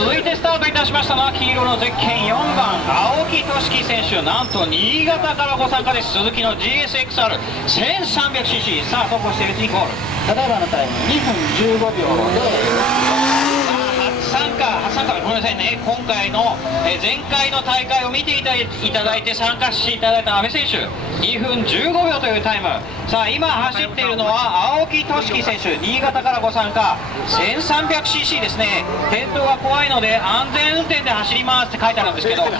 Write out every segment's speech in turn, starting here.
続いてスタートいたしましたのは黄色のゼッケン4番青木俊樹選手、なんと新潟からご参加です。鈴木の GSXR1300cc。 さあ走行しているうちにゴール。ただいまのタイム2分15秒で初参加ごめんなさいね。今回の前回の大会を見ていただいて参加していただいた阿部選手、2分15秒というタイム。さあ今走っているのは青木俊樹選手、新潟からご参加 1300cc ですね。転倒が怖いので安全運転で走りますって書いてあるんですけど、と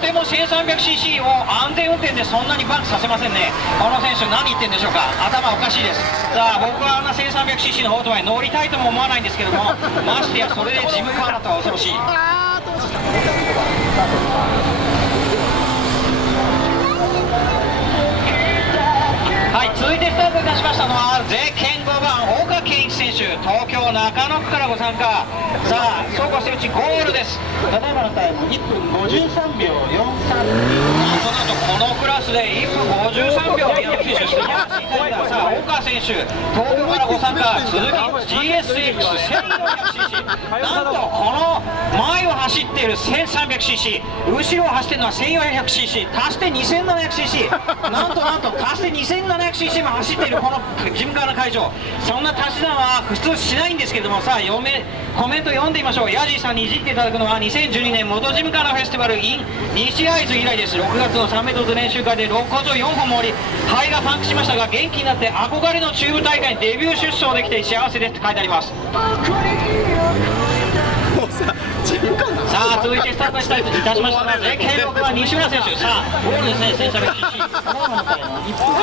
ても 1300cc を安全運転でそんなにバンクさせませんね。この選手何言ってんでしょうか。頭おかしいです。さあ僕はあんな 1300cc のオートバイ乗りたいとも思わないんですけども、ましてやそれでジムカーだとは恐ろしい。はい、続いてスタートいたしましたのはゼッケン5番岡健一選手、東京中野区からご参加。さあ走行してるうちゴールです。ただいまのタイム1分53秒43。なんとこのクラスで1分53秒でやる選手、素晴らしいタイムだ。さあ岡選手、東京からご参加、鈴木 GSX1400cc。 なんとこの前を走っている 1300cc、 後ろを走っているのは 1400cc、 足して 2700cc、 なんと足して 2700cc も走っているこのジムカーの会場。そんな足し算は普通しないんですけども、さあコメント読んでみましょう。ヤジーさんにいじっていただくのは2012年元ジムカーのフェスティバル in 西会津以来です。6月の3メートル練習会で肋骨を4本も折り肺がパンクしましたが、元気になって憧れの中部大会にデビュー出走できて幸せですって書いてあります。さあ続いてスタートいたしましたのはゼッケン6番西村選手。さあゴールですね。1300cc。